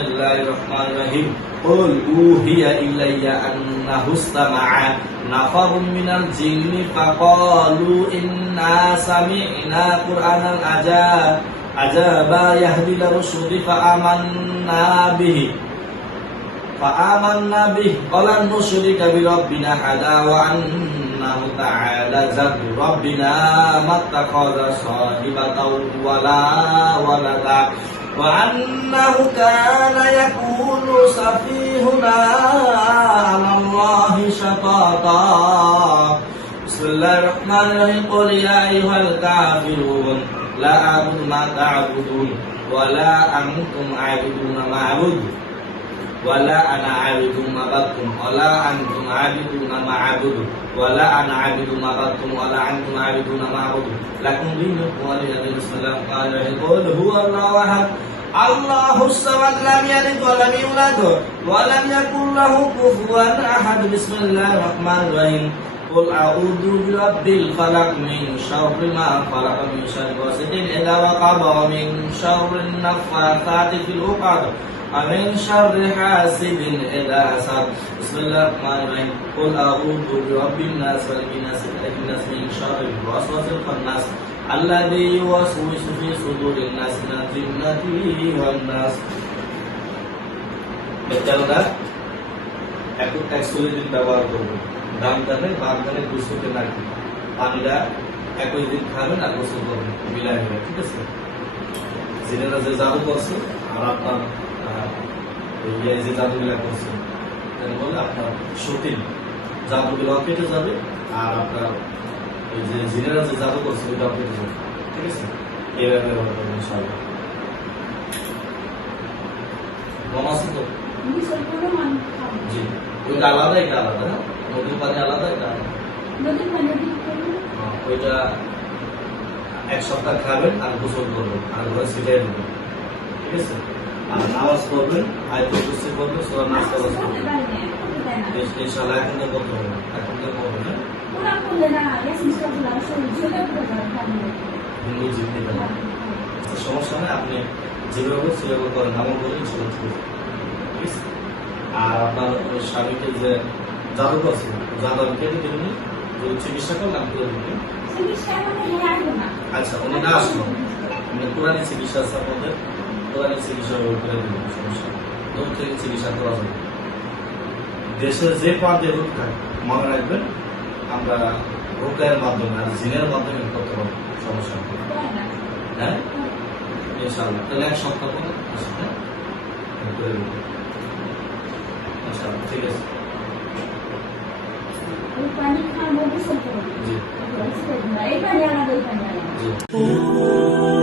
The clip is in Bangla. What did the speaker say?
বিসমিল্লাহির রহমানির রহিম কুল উহিয়া ইলাইয়া আন্নাহু ইসতামা'a নাফারুম মিনাল জিন্নি ফাকালু ইন্না সামি'না কুরআনান আজাবা ইয়াহদি ইলা রুশুদি فآمنا به ولن نشرك بربنا أحدا وأنه تعالى جد ربنا ما اتخذ صاحبة ولا ولدا وأنه كان يقول سفيهنا على الله شططا بسم الله الرحمن الرحيم قل يا أيها الكافرون لا أعبد ما تعبدون ولا أنتم عابدون ما أعبد ولا أنا عابد ما عبدتم ولا أنتم عابدون ما أعبد ولا أنا عابد ما عبدتم ولا أنتم عابدون ما أعبد لكم دينكم ولي دين. بسم الله الرحمن الرحيم قل هو الله أحد الله الصمد لم يلد ولم يولد ولم يكن له كفوا أحد. بسم الله الرحمن الرحيم قل أعوذ برب الفلق من شر ما خلق من شر غاسق إذا وقب ومن شر النفاثات في العقد ومن شر حاسد إذا حسد. بسم الله الرحمن الرحيم قل أعوذ برب الناس ملك الناس إله الناس من شر الوسواس الخناس الذي يوسوس في صدور الناس من الجنة والناس. বেচারা একটু টেক্সটোলজি ব্যবহার করব, ডান কানে বাম কানে দুশোকে নাকি পানিটা একই দিন খাবেন আর গোসল করবেন মিলাই মিলে, ঠিক আছে? জিনেরা যে জাদু করছে আর আপনার যে জাদুগুলা করছে বলে আপনার সতীন জাদুগুলো কেটে যাবে আর আপনার ওই যে জিনেরা যে জাদু করছে ওইটাও কেটে যাবে, ঠিক আছে? এইভাবে ব্যবহার করবেন ইনশাআল্লাহ। মনে আছে তো? জি, ওইটা আলাদা এটা আলাদা, হ্যাঁ? নদীর পানি আলাদা এটা ওইটা এক সপ্তাহ খাবেন আর গোসল করবেন আর ঘরে ছিটাই দেবেন, ঠিক আছে? আর নামাজ পড়বেন, আয়াতুল কুরসি পড়বেন, সূরা নাস পড়বেন ইনশাআল্লাহ। এখন তো করতে হবে, এখন তো করবেন না পুরা করলে না ইয়াসিন সূরা ঝোলা হিন্দু জিততে পারে, সমস্যা নেই। আপনি যেভাবে সেভাবে করেন, আমল করেন ইনশাআল্লাহ, ঠিক আছে? আর আপনার ওই স্বামীকে যে জাদু করছে জাদু কেটে দেবেন, চিকিৎসা করলাম করে দেবেন। আচ্ছা, উনি না আসলো কোরআনি চিকিৎসা আছে আপনাদের, কোরআনি চিকিৎসা করে দেবেন, সমস্যা দূর থেকে চিকিৎসা করা যাবে। দেশের যে প্রান্তে রোগ থাকে মনে রাখবেন আমরা রোগের মাধ্যমে আর জিনের মাধ্যমে করতে পারবো, সমস্যা হ্যাঁ ইনশাআল্লাহ। তাহলে এক সপ্তাহ পরে আসবেন করে দেবেন ইনশাআল্লাহ, ঠিক আছে? জি জি।